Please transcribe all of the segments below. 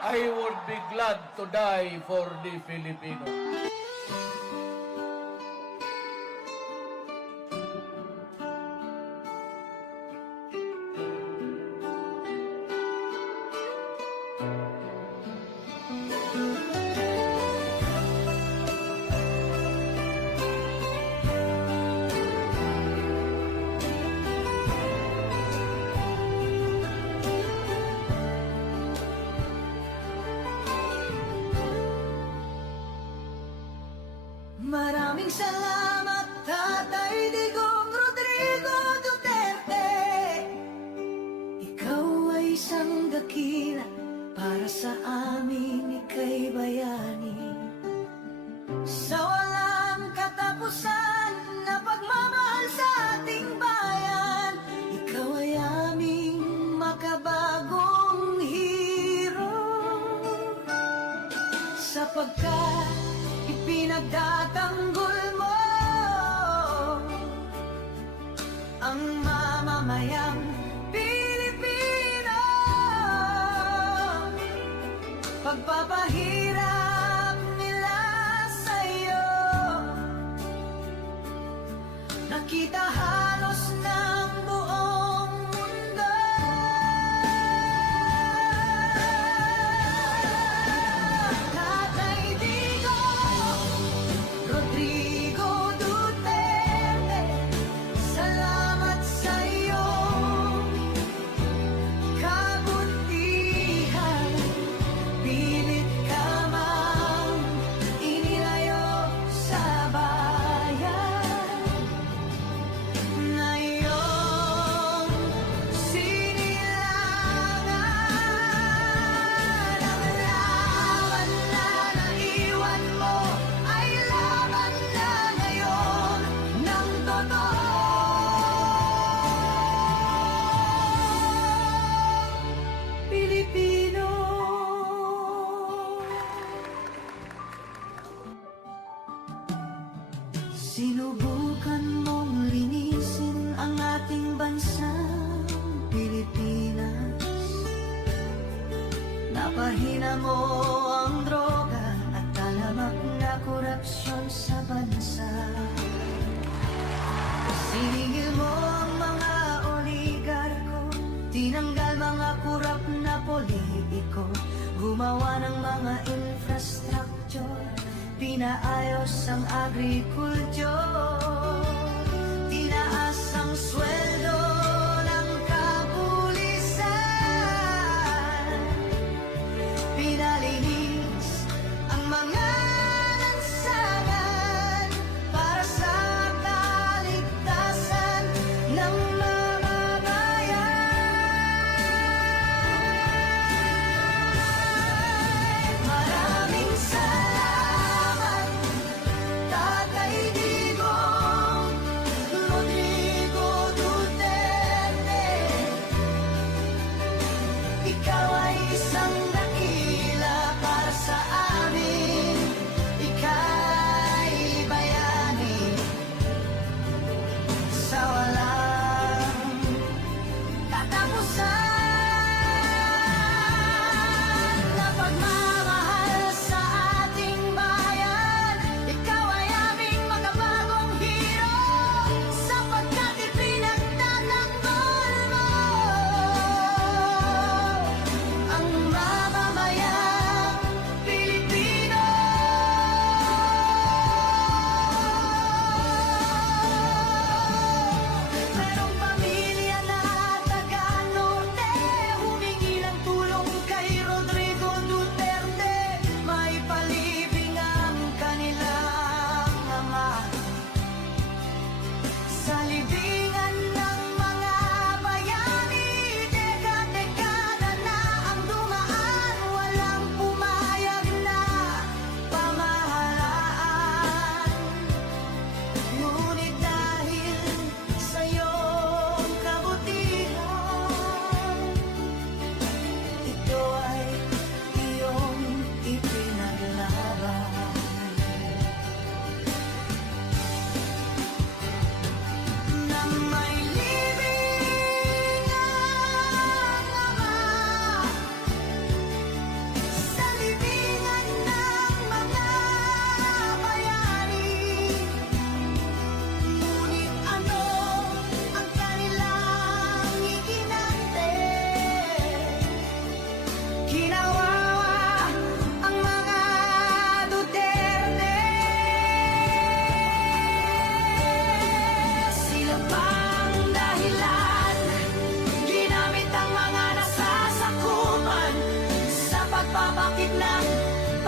I would be glad to die for the Filipino. Maraming salamat, Tatay Digong Rodrigo Duterte. Ikaw ay isang dakila para sa amin, ika'y bayani. Sa walang katapusan na pagmamahal sa ating bayan, ikaw ay aming makabagong hero. Sapagkat ipinagtatanggol mo ang mamamayang Pilipino. Pagpapahirap nila sa'yo, nakita halos ng buong mundo. Tatay Digong Rodrigo Duterte, salamat sa iyong kabutihan. Pilit ka mang inilayo sa bayan na iyong sinilangan. Ang laban na naiwan mo ay laban na ngayon ng totoong Pilipino. Sinubukan mong linisin ang ating bansang Pilipinas. Napahina mo ang droga at talamak na korupsyon sa bansa. Sinigil mo ang mga oligarko, tinanggal mga kurap na politiko, gumawa ng mga infrastructure, pinaayos ang agrikulture, tinaas ang sweldo ng kapulisan, pinalinis ang mga lansangan para sa kaligtasan ng mamamayan. Maraming salamat, Tatay Digong Rodrigo Duterte.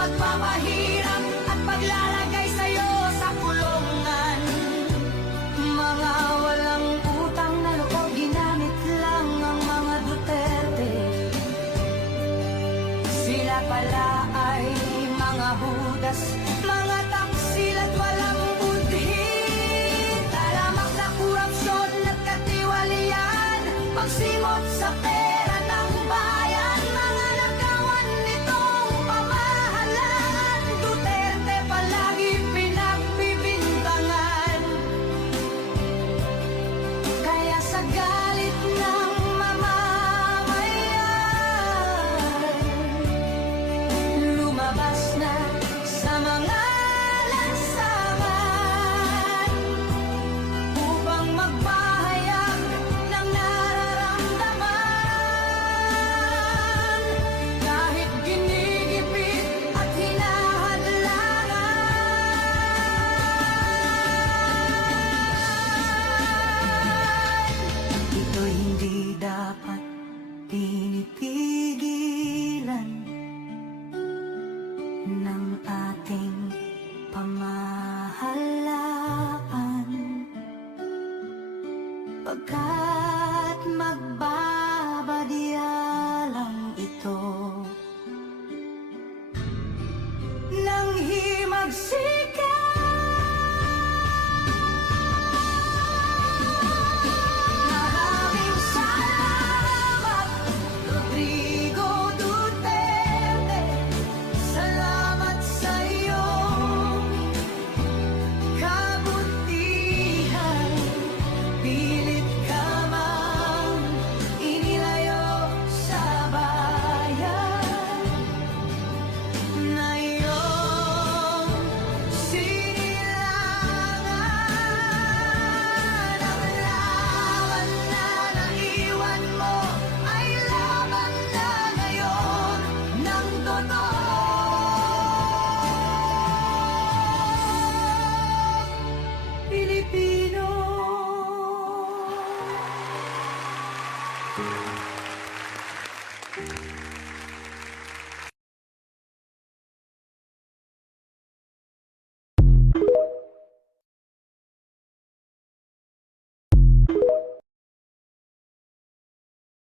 pagpapahirap at paglalagay sa'yo sa kulungan. Mga walang utang na loob, ginamit lang ang mga Duterte. Sila pala ay mga hudas, mga taksil at walang budhi. Talamak na korupsyon at katiwalian, pagsimot sa pera ng bayan. Mga nagawan nitong pamahalaan, Duterte palagi pinagbibintangan. Kaya sa galit ng mamamayan, lumabas na sa mga lansangan upang magpahayag ng nararamdaman. Kahit ginigipit at hinahadlangan, ito'y hindi dapat pinipigilan ng ating pamahalaan, pagkat magbabadya lang ito ng himagsikan